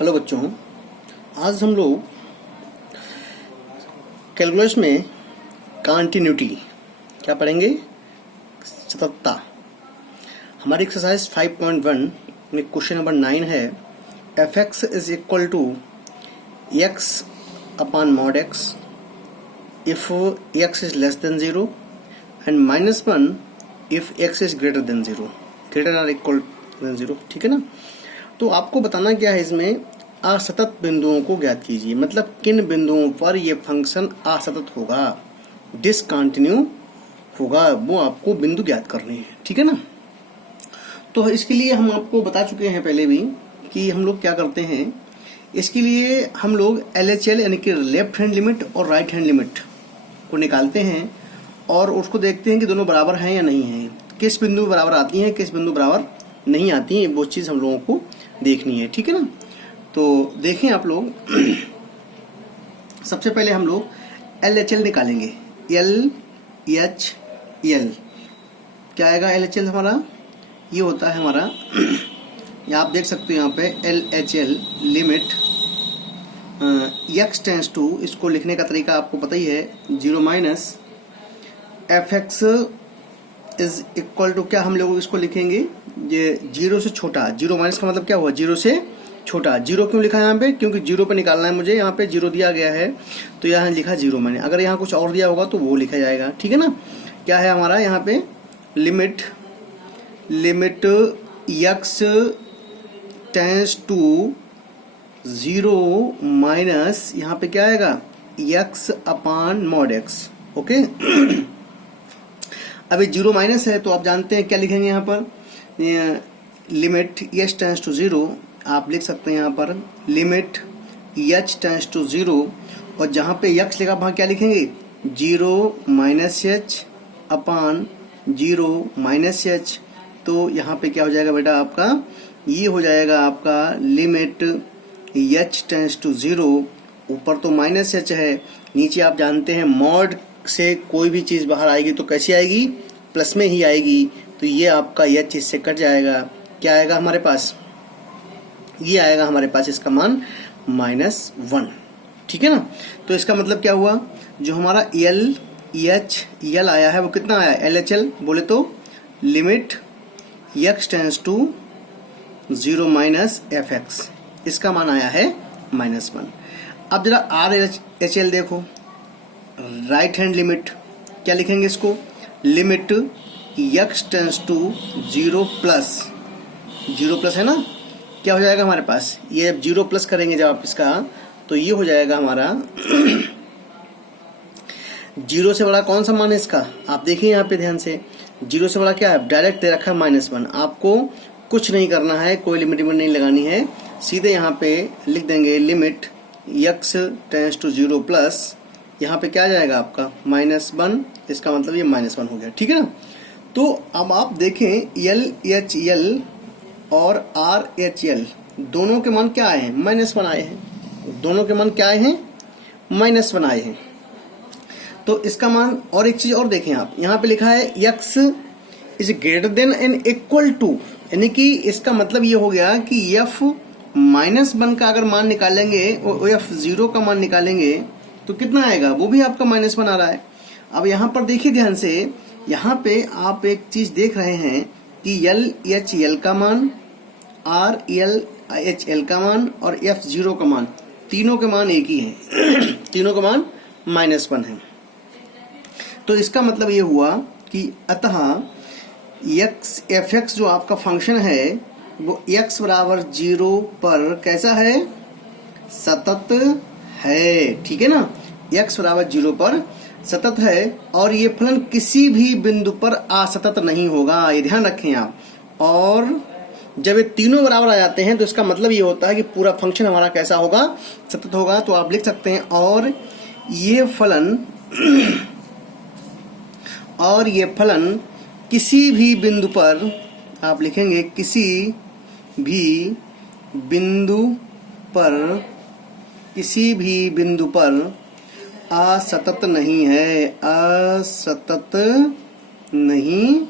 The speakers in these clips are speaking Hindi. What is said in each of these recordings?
हेलो बच्चों, आज हम लोग कैलकुलस में कॉन्टिन्यूटी क्या पढ़ेंगे? सततता। हमारी एक्सरसाइज 5.1 में क्वेश्चन नंबर 9 है, f x is equal to x upon mod x if x is less than 0 and -1 if x is greater than 0, greater or equal than 0। ठीक है ना? तो आपको बताना क्या है, इसमें असतत बिंदुओं को ज्ञात कीजिए। मतलब किन बिंदुओं पर यह फंक्शन असतत होगा, डिसकंटिन्यू होगा, वो आपको बिंदु ज्ञात करने हैं। ठीक है ना? तो इसके लिए हम आपको बता चुके हैं पहले भी कि हम लोग क्या करते हैं। इसके लिए हम लोग LHL यानी कि लेफ्ट हैंड लिमिट और राइट हैंड लिमिट को निकालते हैं और उसको देखते हैं कि दोनों बराबर हैं या नहीं हैं, किस बिंदु बराबर आती हैं, किस बिंदु बराबर नहीं आती हैं, वो चीज़ हम लोगों को देखनी है। ठीक है ना? तो देखें आप लोग, सबसे पहले हम लोग LHL निकालेंगे। LHL क्या आएगा? LHL हमारा ये होता है हमारा ये आप देख सकते हो यहाँ पे LHL limit x tends to, इसको लिखने का तरीका आपको पता ही है, 0 minus f x is equal to, क्या हम लोग इसको लिखेंगे, ये 0 से छोटा। 0 माइनस का मतलब क्या हुआ? 0 से छोटा। 0 क्यों लिखा है यहाँ पे? क्योंकि 0 पे निकालना है मुझे। यहाँ पे 0 दिया गया है तो यहाँ लिखा 0 मैंने। अगर यहाँ कुछ और दिया होगा तो वो लिखा जाएगा। ठीक है ना? क्या है हमारा यहाँ पे? Limit x tends to 0 minus, यहाँ पे क्या आएगा? x upon mod x। Okay अभी 0 माइनस है तो आप जानते हैं क्या लिखेंगे यहाँ पर, लिमिट h टेंस टू 0 आप लिख सकते हैं यहाँ पर लिमिट h टेंस टू 0, और जहाँ पे x लिखा वहाँ क्या लिखेंगे? 0 minus h upon 0 minus h। तो यहाँ पे क्या हो जाएगा बेटा आपका? ये हो जाएगा आपका लिमिट h टेंस टू 0, ऊपर तो माइनस h है, नीचे आप जानते हैं मॉड से कोई भी चीज़ बाहर आएगी तो कैसी आएगी? प्लस में ही आएगी। तो ये आपका h इससे कट जाएगा। क्या आएगा हमारे पास? ये आएगा हमारे पास इसका मान -1। ठीक है ना? तो इसका मतलब क्या हुआ? जो हमारा LHL आया है वो कितना आया? LHL बोले तो limit x tends to 0 minus f x, इसका मान आया है -1। अब जरा RHL देखो, राइट हैंड लिमिट क्या लिखेंगे इसको? Limit x tends to 0 plus है ना? क्या हो जाएगा हमारे पास? ये जब 0 प्लस करेंगे जब आप इसका, तो ये हो जाएगा हमारा 0 से बड़ा कौन सा मान है इसका? आप देखिए यहाँ पे ध्यान से, 0 से बड़ा क्या है? डायरेक्ट दे रखा है -1। आपको कुछ नहीं करना है, कोई लिमिट नहीं लगानी है, सीधे यहाँ पे लिख देंगे limit x tends to 0 plus, यहाँ पे क्या आ जाएगा आपका? -1। इसका मतलब ये -1 हो गया। ठीक है ना? तो अब आप देखें LHL और RHL दोनों के मान क्या आए हैं? -1 आए हैं। दोनों के मान क्या आए हैं? -1 आए हैं। तो इसका मान, और एक चीज और देखें आप, यहाँ पे लिखा है x is greater than and equal to, यानी कि इसका मतलब ये हो गया कि f-1 का अगर मान निकालेंगे और f0 का मान निकालेंगे तो कितना आएगा? वो भी आपका -1 आ रहा है। अब यहाँ पर देखिए ध्यान से, यहाँ पे आप एक चीज देख रहे हैं कि LHL का मान, RHL का मान और F0 का मान, तीनों के मान एक ही हैं। तीनों का मान -1 है। तो इसका मतलब ये हुआ कि अतः f(x) जो आपका फंक्शन है वो x बराबर 0 पर कैसा है? सतत है। ठीक है ना? x बराबर 0 पर सतत है, और ये फलन किसी भी बिंदु पर असतत नहीं होगा, ये ध्यान रखें आप। और जब ये तीनों बराबर आ जाते हैं तो इसका मतलब ये होता है कि पूरा फंक्शन हमारा कैसा होगा? सतत होगा। तो आप लिख सकते हैं और ये फलन किसी भी बिंदु पर, आप लिखेंगे किसी भी बिंदु पर असतत नहीं है, असतत नहीं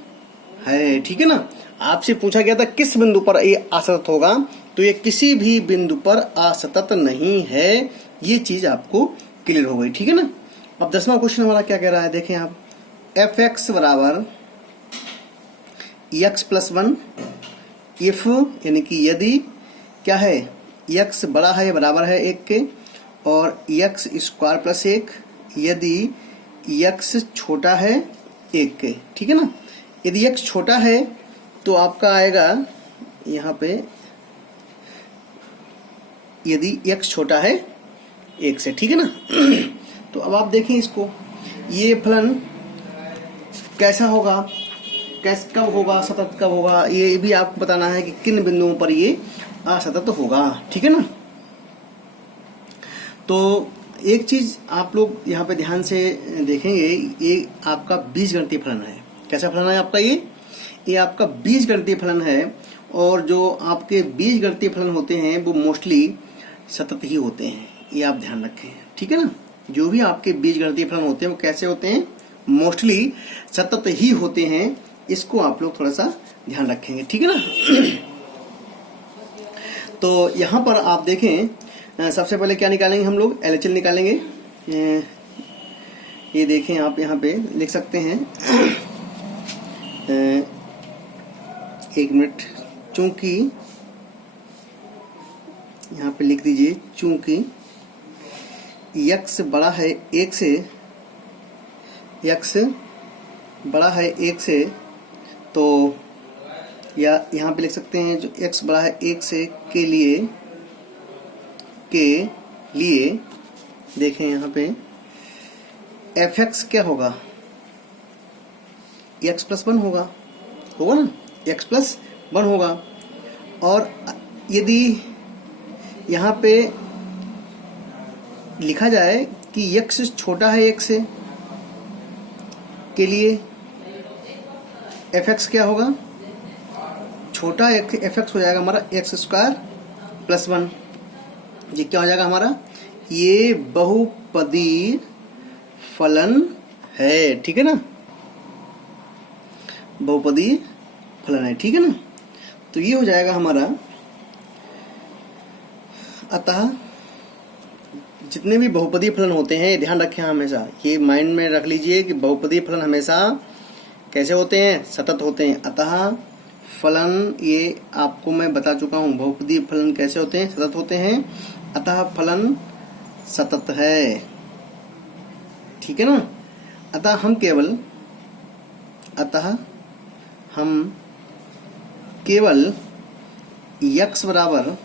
है। ठीक है ना? आपसे पूछा गया था किस बिंदु पर ये असतत होगा, तो तो ये किसी भी बिंदु पर असतत नहीं है। ये चीज आपको क्लियर हो गई, ठीक है ना। अब 10वां क्वेश्चन हमारा क्या कह रहा है, देखें आप, एफ एक्स बराबर एक्स प्लस वन इफ, यानी कि यदि क्या है, एक्स बड़ा है बराबर है 1 के, और एक्स स्क्वायर प्लस 1 यदि एक्स छोटा है 1 के, ठीक है ना। यदि एक्स छोटा है तो आपका आएगा यहाँ पे, यदि एक्स छोटा है 1 से, ठीक है ना। तो अब आप देखें इसको, ये फलन कैसा होगा, कब होगा, सतत कब होगा, ये भी आपको बताना है कि किन बिंदुओं पर ये असतत होगा, ठीक है ना। तो एक चीज आप लोग यहाँ पे ध्यान से देखेंगे, ये आपका बीजगणितीय फलन है। कैसा फलन है आपका ये आपका बीजगणितीय फलन है, और जो आपके बीजगणितीय फलन होते हैं वो मोस्टली सतत ही होते हैं, ये आप ध्यान रखें, ठीक है ना। जो भी आपके बीजगणितीय फलन होते हैं वो कैसे होते हैं, मोस्टली सतत ही होते हैं। इसको आप लोग थोड़ा सा ध्यान रखेंगे, ठीक है ना। तो यहाँ पर आप देखें, सबसे पहले क्या निकालेंगे हम लोग, LHL निकालेंगे। ये देखें आप यहाँ पे लिख सकते हैं, 1 मिनट, चूंकि यहाँ पे लिख दीजिए, चूंकि x बड़ा है 1 से, x बड़ा है 1 से, तो या यहाँ पे लिख सकते हैं जो x बड़ा है 1 से के लिए देखें यहाँ पे fx क्या होगा, x प्लस 1 होगा ना, x प्लस 1 होगा। और यदि यहाँ पे लिखा जाए कि x छोटा है 1 से के लिए fx क्या होगा, छोटा fx हो जाएगा हमारा x स्क्वायर प्लस 1। ये क्या हो जाएगा हमारा, ये बहुपदी फलन है, ठीक है ना, बहुपदी फलन है, ठीक है ना। तो ये हो जाएगा हमारा, अतः जितने भी बहुपदी फलन होते हैं, ध्यान रखें हमेशा, ये माइंड में रख लीजिए कि बहुपदी फलन हमेशा कैसे होते हैं, सतत होते हैं। अतः फलन, ये आपको मैं बता चुका हूँ, बहुपदी फलन कैसे होते हैं, सतत होते हैं। अतः फलन सतत है, ठीक है ना। अतः हम केवल x बराबर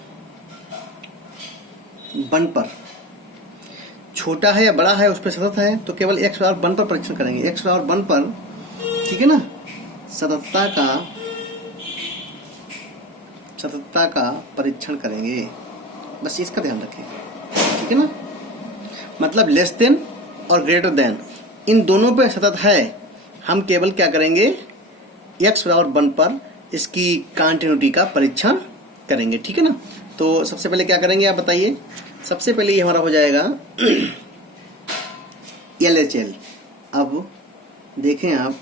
1 पर, छोटा है या बड़ा है उस पर सतत है, तो केवल x बराबर 1 पर परीक्षण करेंगे। x बराबर 1 पर, ठीक है ना, सततता का परीक्षण करेंगे, बस इसका ध्यान रखें, ठीक है ना। मतलब लेस देन और ग्रेटर देन, इन दोनों पे सतत है, हम केवल क्या करेंगे, x बराबर 1 पर इसकी कंटिन्यूटी का परीक्षण करेंगे, ठीक है ना। तो सबसे पहले क्या करेंगे आप बताइए, सबसे पहले ये हमारा हो जाएगा LHL। अब देखें आप,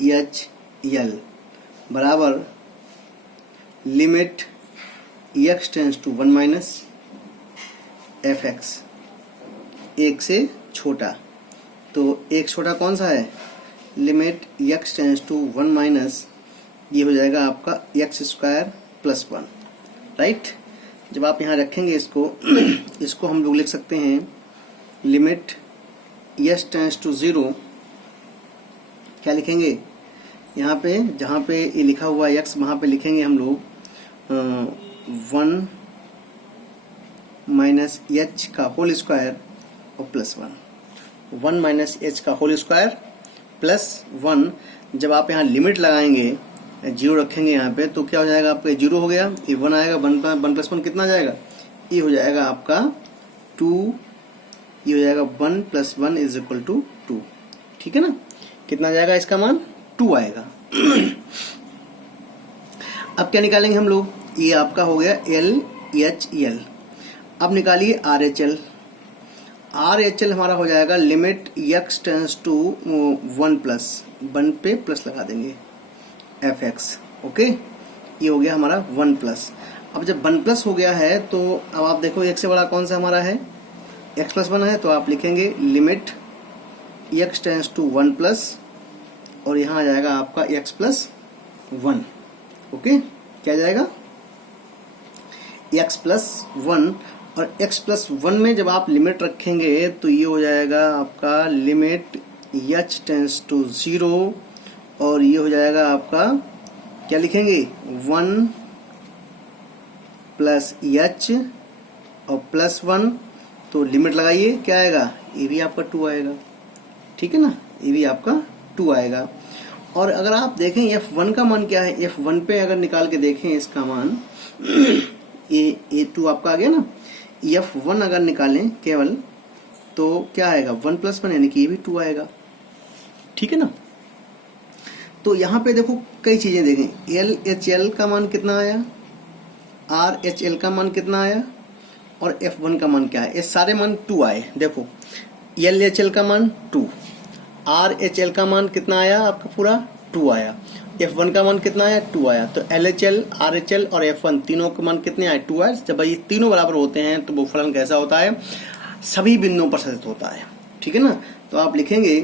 LHL बराबर limit x tends to 1 minus fx, 1 से छोटा, तो एक छोटा कौन सा है, limit x tends to 1 minus, ये हो जाएगा आपका x स्क्वायर प्लस 1, राइट। जब आप यहाँ रखेंगे इसको हम लोग लिख सकते हैं लिमिट s टेंस टू 0, क्या लिखेंगे यहाँ पे, जहाँ पे ये लिखा हुआ है x, वहाँ पे लिखेंगे हम लोग 1 माइनस एच का होल स्क्वायर और प्लस 1 माइनस एच का होल स्क्वायर प्लस 1। जब आप यहाँ लिमिट लगाएंगे, 0 रखेंगे यहाँ पे, तो क्या हो जाएगा आपका, 0 हो गया, ये 1 आएगा, 1 प्लस 1 कितना आ जाएगा, ये हो जाएगा आपका 2, ये हो जाएगा 1 प्लस 1 इज इक्वल टू 2, ठीक है ना। कितना जाएगा इसका मान, 2 आएगा। अब क्या निकालेंगे हम लोग, ये आपका हो गया LHL। अब निकालिए RHL। RHL हमारा हो जाएगा limit x tends to 1 plus 1 पे प्लस लगा देंगे fx, ओके। ये हो गया हमारा 1 प्लस। अब जब 1 प्लस हो गया है तो अब आप देखो x से बड़ा कौन सा हमारा है, x प्लस 1 है, तो आप लिखेंगे limit x tends to 1 plus और यहाँ आ जाएगा आपका x प्लस 1। ओके, क्या जाएगा x प्लस 1, और x प्लस 1 में जब आप लिमिट रखेंगे तो ये हो जाएगा आपका लिमिट h टेंस टू 0, और ये हो जाएगा आपका क्या लिखेंगे 1 प्लस h और प्लस 1, तो लिमिट लगाइए, क्या आएगा, ये भी आपका 2 आएगा। ठीक है ना, ये भी आपका 2 आएगा। और अगर आप देखें f1 का मान क्या है, f1 पे अगर निकाल के देखें इसका मान ये 2 आपका आ गया ना, f1 अगर निकालें केवल तो क्या आएगा 1 प्लस 1, यानी कि ये भी 2 आएगा। ठीक है ना, तो यहाँ पे देखो कई चीजें देखें, LHL का मान कितना आया, RHL का मान कितना आया, और F1 का मान क्या है, ये सारे मान 2 आए। देखो LHL का मान 2, RHL का मान कितना आया आपका, पूरा 2 आया, F1 का मान कितना आया, 2 आया। तो LHL, RHL और F1 तीनों के मान कितने आए, 2 आए। जब ये तीनों बराबर होते हैं तो वो फलन कैसा होता है, सभी बिंदुओं पर सदिश होता है। ठीक है ना, तो आप लिखेंगे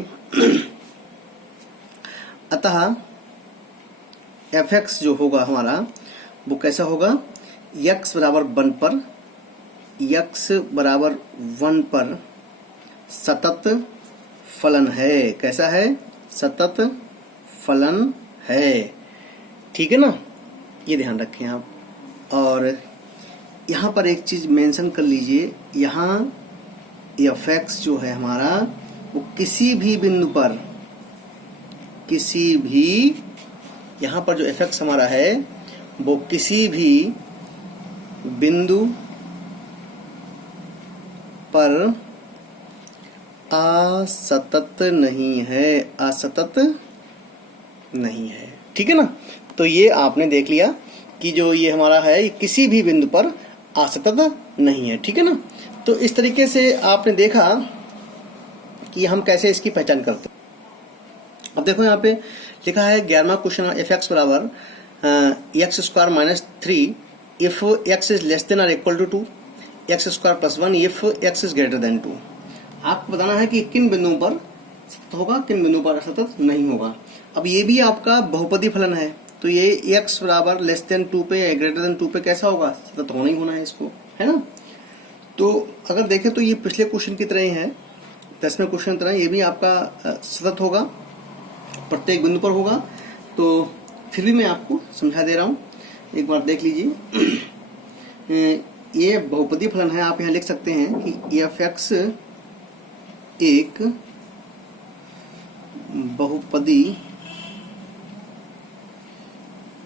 अतः fx जो होगा हमारा वो कैसा होगा, x बराबर 1 पर, x बराबर 1 पर सतत फलन है। कैसा है, सतत फलन है। ठीक है ना, ये ध्यान रखें आप। और यहाँ पर एक चीज मेंशन कर लीजिए, यहाँ fx जो है हमारा वो किसी भी बिंदु पर, किसी भी, यहाँ पर जो fx हमारा है वो किसी भी बिंदु पर असतत नहीं है, असतत नहीं है। ठीक है ना, तो ये आपने देख लिया कि जो ये हमारा है ये किसी भी बिंदु पर असतत नहीं है। ठीक है ना, तो इस तरीके से आपने देखा कि हम कैसे इसकी पहचान करते हैं। अब देखो यहाँ पे लिखा है 11वां क्वेश्चन, fx बराबर x square minus 3 if x is less than और equal to 2, x square plus 1 if x is greater than 2। आपको बताना है कि किन बिंदुओं पर सतत होगा, किन बिंदुओं पर असतत नहीं होगा। अब ये भी आपका बहुपदी फलन है, तो ये x बराबर लेस देन 2 पे या ग्रेटर देन 2 पे कैसा होगा, सतत होना ही होना है इसको, है ना। तो अगर देखें तो ये पिछले क्वेश्चन की तरह ही है, 10वें क्वेश्चन की तरह ये भी आपका सतत होगा, प्रत्येक बिंदु पर होगा। तो फिर भी मैं आपको समझा दे रहा हूँ, एक बार देख लीजिए। ये बहुपदी फलन है, आप यहाँ लिख सकते हैं कि fx एक बहुपदी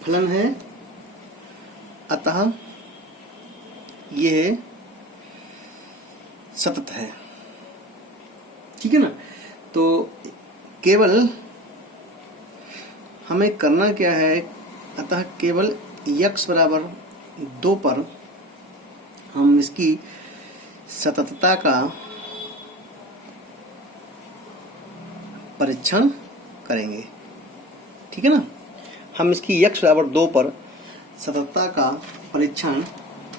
फलन है, अतः यह सतत है। ठीक है ना, तो केवल हमें करना क्या है, अतः केवल x बराबर 2 पर हम इसकी सततता का परीक्षण करेंगे। ठीक है ना, हम इसकी x बराबर 2 पर सततता का परीक्षण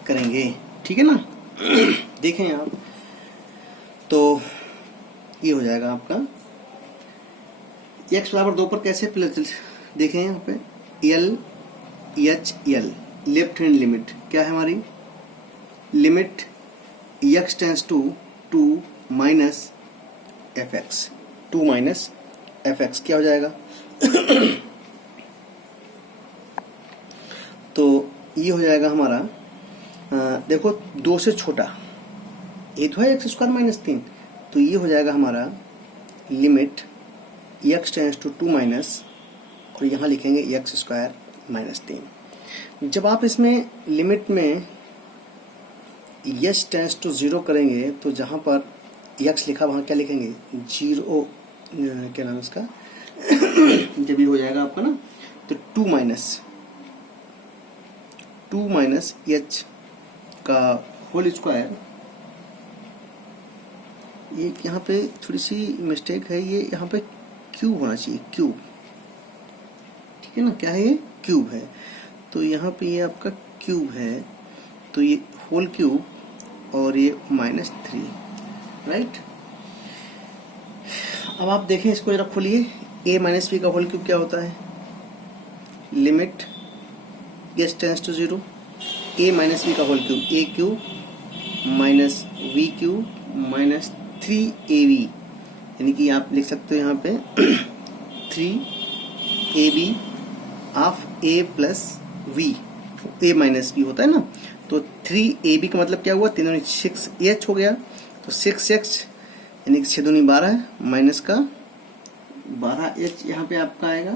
करेंगे। ठीक है ना, देखें आप, तो ये हो जाएगा आपका x बराबर 2 पर कैसे देखें यहाँ पे LHL लेफ्ट हैंड लिमिट क्या है हमारी, limit x tends to 2 minus fx, 2 minus fx क्या हो जाएगा तो ये हो जाएगा हमारा देखो 2 से छोटा, ये तो है x स्क्वायर माइनस 3, तो ये हो जाएगा हमारा limit x tends to 2 minus, और यहाँ लिखेंगे x स्क्वायर माइनस 3। जब आप इसमें लिमिट में x टेंस टू 0 करेंगे तो जहाँ पर x लिखा वहाँ क्या लिखेंगे 0, क्या नाम इसका जब ये हो जाएगा आपका ना, तो 2 माइनस h का होल स्क्वायर, ये यहाँ पे थोड़ी सी मिस्टेक है, ये यहाँ पे क्यूब होना चाहिए, क्यूब। ठीक है ना, क्या है ये क्यूब है, तो यहाँ पे ये आपका क्यूब है, तो ये होल क्यूब और ये -3, राइट। अब आप देखें इसको जरा खोलिए, a माइनस बी का होल क्यूब क्या होता है, limit s tends to 0 a minus B का whole cube a cube minus B cube minus 3ab, यानी कि आप लिख सकते हो यहाँ पे 3ab of a plus v, a minus b होता है ना, तो 3ab का मतलब क्या हुआ, 3 6h हो गया, तो 6x यानी कि 6 दूनी 12 माइनस का 12h यहाँ पे आपका आएगा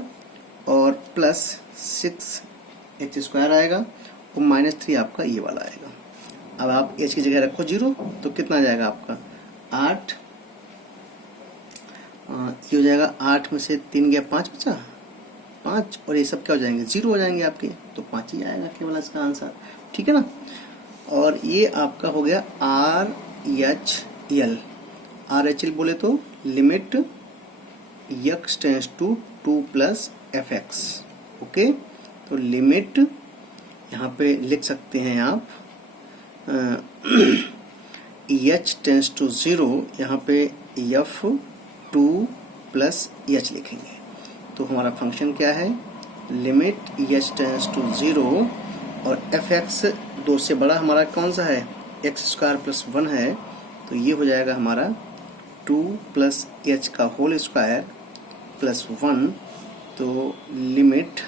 और प्लस 6h² आएगा और -3 आपका ये वाला आएगा। अब आप h की जगह रखो 0, तो कितना आ जाएगा आपका 8, ये हो जाएगा 8 में से 3 गया 5 बचा 5, और ये सब क्या हो जाएंगे 0 हो जाएंगे आपके, तो 5 ही आएगा केवल इसका आंसर, ठीक है ना। और ये आपका हो गया RHL, RHL बोले तो limit x tends to 2 plus fx, okay. तो लिमिट यहाँ पे लिख सकते हैं आप h टेंस टू 0, यहाँ पे f2 प्लस h लिखेंगे, तो हमारा फंक्शन क्या है, लिमिट h टेंस टू 0 और fx 2 से बड़ा हमारा कौन सा है, x² प्लस 1 है, तो ये हो जाएगा हमारा 2 प्लस h का होल स्क्वायर प्लस 1, तो limit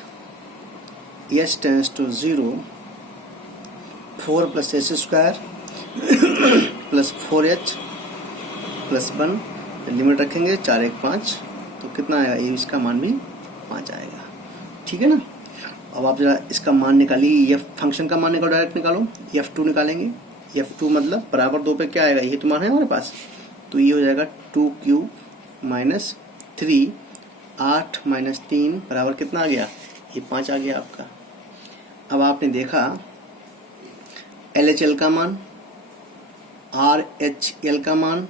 h tends to 0 4 plus h² plus 4h plus 1, limit रखेंगे 4 1 5, तो कितना आएगा, ये इसका मान भी 5 आएगा, ठीक है ना। अब आप जरा इसका मान निकालिए, f फंक्शन का मान निकालो, डायरेक्ट निकालो, f2 निकालेंगे, f2 मतलब बराबर 2 पे क्या आएगा, ये तो मान है हमारे पास, तो ये हो जाएगा 2 क्यूब माइनस 3, 8 माइनस 3 बराबर कितना आ गया, ये 5 आ गया आपका। अब आपने देखा LHL का मान, RHL का मान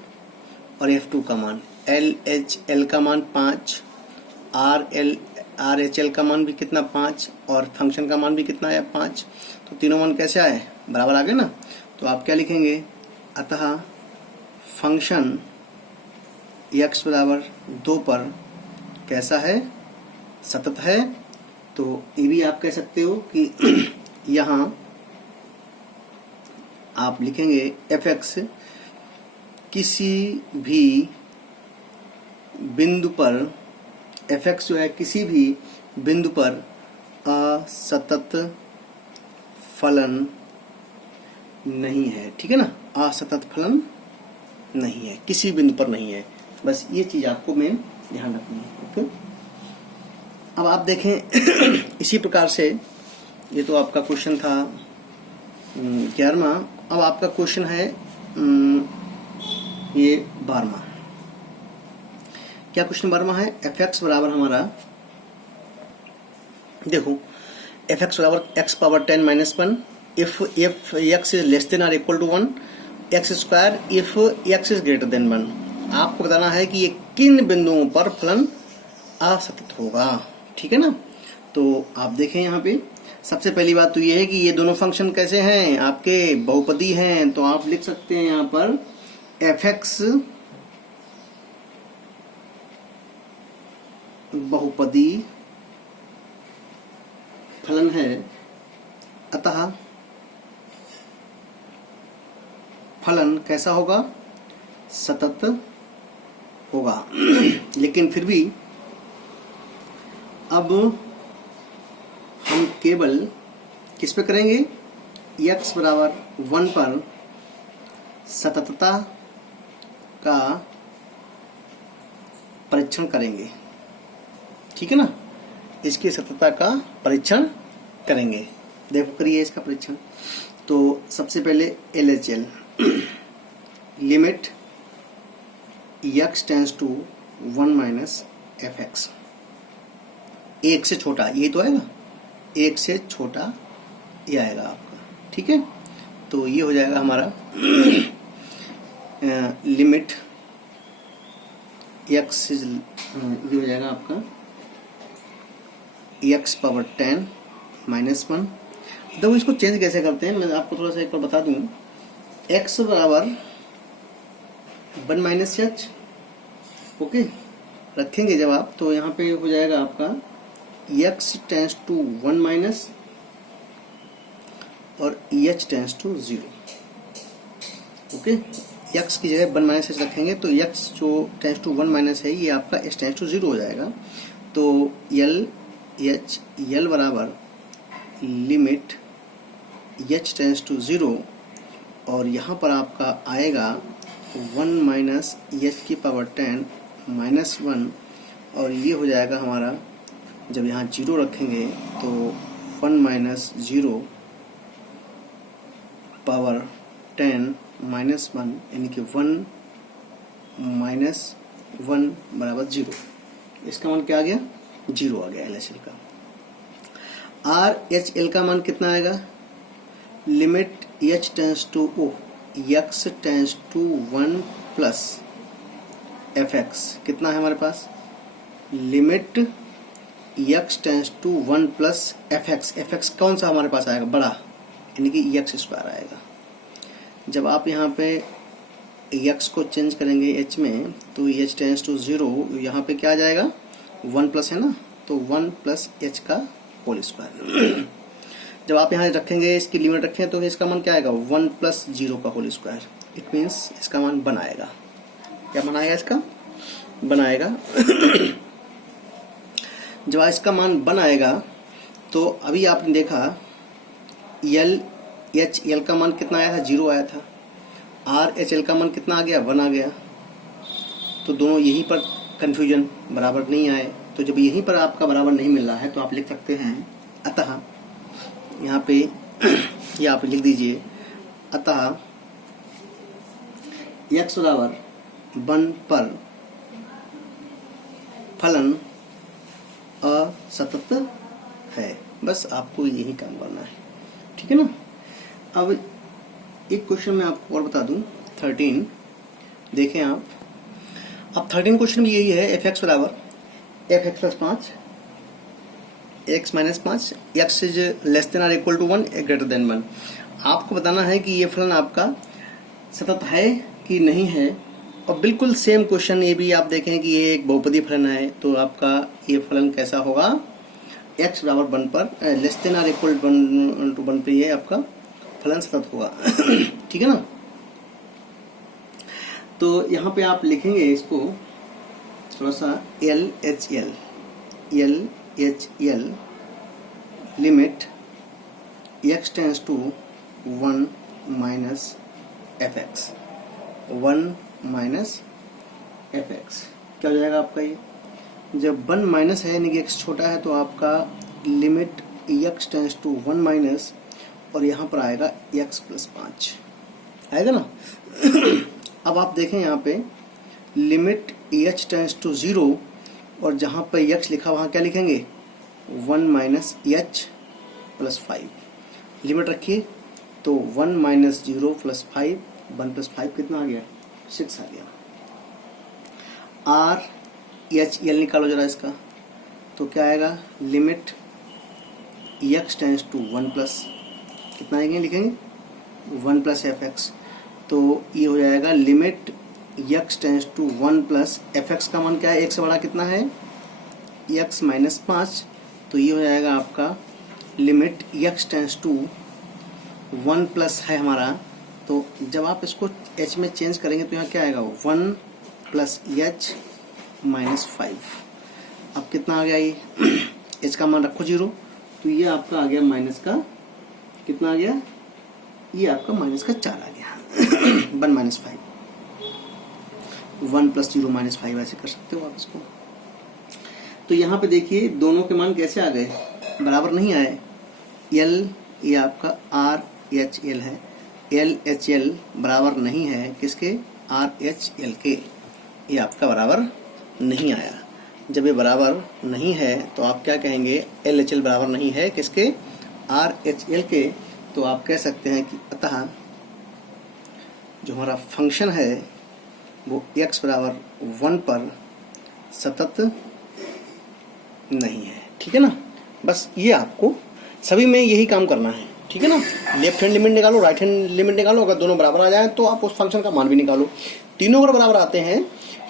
और F2 का मान, LHL का मान 5, RHL का मान भी कितना 5 और फंक्शन का मान भी कितना आया 5, तो तीनों मान कैसे आए, बराबर आ गए ना। तो आप क्या लिखेंगे, अतः फंक्शन x बराबर 2 पर कैसा है, सतत है। तो ये भी आप कह सकते हो कि यहाँ आप लिखेंगे fx किसी भी बिंदु पर, fx जो है किसी भी बिंदु पर असतत फलन नहीं है, ठीक है ना, असतत फलन नहीं है, किसी बिंदु पर नहीं है, बस ये चीज आपको मेन ध्यान रखनी है, ओके। अब आप देखें इसी प्रकार से, ये तो आपका क्वेश्चन था 11वां, अब आपका क्वेश्चन है ये 12वां। क्या क्वेश्चन 12वां है, fx बराबर हमारा, देखो fx बराबर x power 10 minus 1 if x is less than और equal to 1, x² if x is greater than 1। आपको बताना है कि ये किन बिंदुओं पर फलन असतत होगा, ठीक है ना। तो आप देखें यहाँ पे सबसे पहली बात तो ये है कि ये दोनों फंक्शन कैसे हैं, आपके बहुपदी हैं, तो आप लिख सकते हैं यहाँ पर fx बहुपदी फलन है, अतः फलन कैसा होगा, सतत होगा। लेकिन फिर भी अब हम केवल किस पे करेंगे, x बराबर 1 पर सततता का परीक्षण करेंगे, ठीक है ना, इसकी सततता का परीक्षण करेंगे। देखो करिए इसका परीक्षण। तो सबसे पहले LHL limit x tends to 1 minus fx, 1 से छोटा ये तो आएगा, 1 से छोटा ये आएगा आपका, ठीक है। तो ये हो जाएगा हमारा लिमिट x ये हो जाएगा आपका x पावर 10 -1। देखो इसको चेंज कैसे करते हैं, मैं आपको थोड़ा सा एक बार बता दूं। x बराबर 1 माइनस एच, ओके, रखेंगे जब आप, तो यहाँ पे हो जाएगा आपका x टेंस टू 1 माइनस और h tends to 0, okay. x की जगह 1 माइनस एच रखेंगे तो x जो टेंस टू 1 माइनस है ये आपका h टेंस टू 0 हो जाएगा। तो L बराबर लिमिट h टेंस टू 0 और यहाँ पर आपका आएगा 1 माइनस एच की पावर 10 माइनस 1 और ये हो जाएगा हमारा, जब यहाँ 0 रखेंगे तो 1 माइनस 0 पावर 10 माइनस 1 यानी कि 1 माइनस 1 बराबर 0। इसका मान क्या आ गया? 0 आ गया LHL का। RHL का मान कितना आएगा? Limit h tends to x tends to 1 plus fx कितना है हमारे पास? Limit x tends to 1 plus fx कौन सा हमारे पास आएगा? बड़ा, यानी कि x स्क्वायर आएगा। जब आप यहाँ पे x को चेंज करेंगे h में तो h टेंस टू 0, यहाँ पे क्या आ जाएगा? 1 प्लस है ना, तो 1 प्लस h का होल स्क्वायर। जब आप यहाँ रखेंगे, इसकी लिमिट रखें तो इसका मान क्या आएगा? 1 प्लस 0 का होल स्क्वायर। इट मीन्स इसका मान 1 आएगा। क्या मान आएगा इसका? 1 आएगा। जब इसका मान 1 आएगा तो अभी आपने देखा LHL का मान कितना आया था? 0 आया था। RHL का मान कितना आ गया? 1 आ गया। तो दोनों यहीं पर कंफ्यूजन, बराबर नहीं आए। तो जब यहीं पर आपका बराबर नहीं मिल रहा है तो आप लिख सकते हैं अतः, यहाँ पे ये आप लिख दीजिए, अतः x बराबर 1 पर फलन असतत है। बस आपको यही काम करना है, ठीक है ना। अब एक क्वेश्चन मैं आपको और बता दूं, 13 देखें आप। अब 13 क्वेश्चन भी यही है, fx बराबर fx plus 5 x minus 5 x is less than or equal to 1 greater than 1। आपको बताना है कि ये फलन आपका सतत है कि नहीं है। और बिल्कुल सेम क्वेश्चन ये भी आप देखें कि ये एक बहुपदी फलन है, तो आपका ये फलन कैसा होगा? x बराबर 1 पर less than or equal to 1 पे ये आपका फलन सतत होगा। ठीक है ना। तो यहाँ पे आप लिखेंगे इसको थोड़ा सा, LHL limit x tends to 1 minus fx, 1 minus fx क्या हो जाएगा आपका? ये जब 1 माइनस है यानी कि x छोटा है तो आपका limit x tends to 1 minus और यहाँ पर आएगा x प्लस 5 आएगा ना। अब आप देखें यहाँ पे लिमिट h टेंस टू 0 और जहाँ पे x लिखा वहाँ क्या लिखेंगे? 1 माइनस h प्लस 5 लिमिट रखिए, तो 1 माइनस 0 प्लस 5, 1 प्लस 5 कितना आ गया? 6 आ गया। RHL निकालो जरा इसका, तो क्या आएगा? Limit x tends to 1 plus कितना आएंगे? लिखेंगे 1 प्लस fx, तो ये हो जाएगा limit x tends to 1 plus fx का मान क्या है? 1 से बड़ा कितना है? x माइनस 5, तो ये हो जाएगा आपका limit x tends to 1 plus है हमारा। तो जब आप इसको h में चेंज करेंगे तो यहाँ क्या आएगा? 1 प्लस h माइनस 5। अब कितना आ गया? ये h का मान रखो 0, तो ये आपका आ गया माइनस का कितना आ गया? ये आपका माइनस का 4 आ गया। 1 माइनस 5, 1 प्लस 0 माइनस 5 ऐसे कर सकते हो आप इसको। तो यहाँ पे देखिए दोनों के मान कैसे आ गए? बराबर नहीं आए। L ये आपका RHL है, LHL बराबर नहीं है किसके? RHL के। ये आपका बराबर नहीं आया। जब ये बराबर नहीं है तो आप क्या कहेंगे? LHL बराबर नहीं है किसके? RHL के। तो आप कह सकते हैं कि अतः जो हमारा फंक्शन है वो x बराबर 1 पर सतत नहीं है। ठीक है ना। बस ये आपको सभी में यही काम करना है, ठीक है ना। लेफ्ट हैंड लिमिट निकालो, राइट हैंड लिमिट निकालो, अगर दोनों बराबर आ जाए तो आप उस फंक्शन का मान भी निकालो। तीनों अगर बराबर आते हैं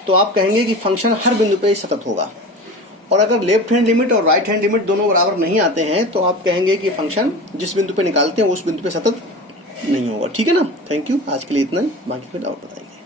तो आप कहेंगे कि फंक्शन हर बिंदु पे सतत होगा। और अगर लेफ्ट हैंड लिमिट और राइट हैंड लिमिट दोनों बराबर नहीं आते हैं तो आप कहेंगे कि फंक्शन जिस बिंदु पे निकालते हैं उस बिंदु पे सतत नहीं होगा, ठीक है ना। थैंक यू, आज के लिए इतना ही, बाकी फिर और बताएंगे।